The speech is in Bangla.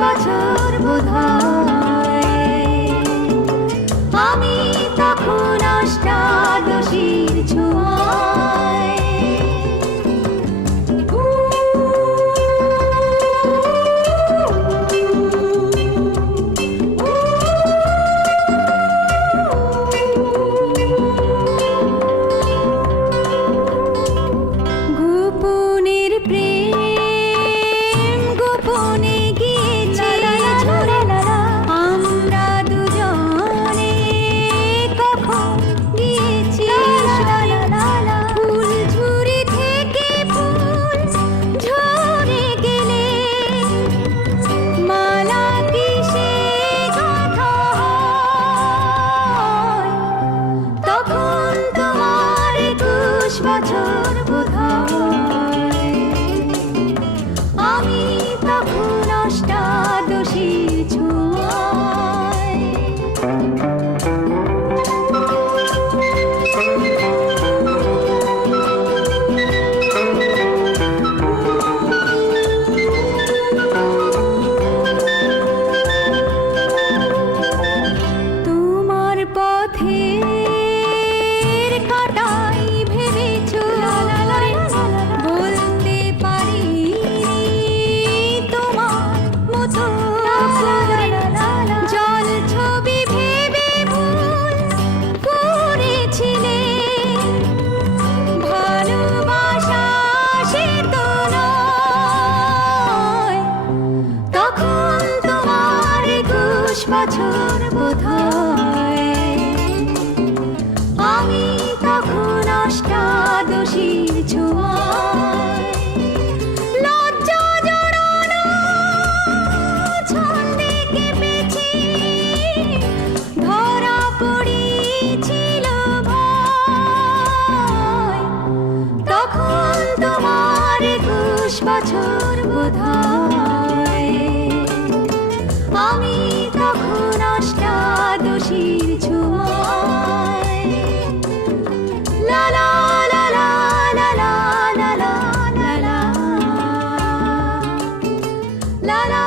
বছর বোধহয় আমি তখন অষ্টাদশীর ছোঁয়ায়। গোপনের প্রেম গোপনে গিয়েছে আমরা দুজনে কখন গিয়েছি ফুল ঝুরি থেকে ফুল ঝরে গেলে মালা কিসে গাঁথা হয় তখন তোমার 21 বছর বোধহয় আমি তখন অষ্টাদশীর ছোঁয়ায়। তোমার পথের কাঁটাই ভেবেছো বলতে পারি তোমার মতো জল ছবি ভেবে ভুল করেছিলে ভালোবাসা সে তো নয় তখন তোমার 21 বছর বোধহয় আমি তখন অষ্টাদশীর ছোঁয়ায়। লজ্জা জড়ানো ছন্দে কেঁপেছি ধরা পড়েছিল ভয় তখন তোমার 21 বছর বোধহয় আমি তখন অষ্টাদশীর ছোঁয়ায়। লা লা লা লা লা লা লা লা লা লা লা লা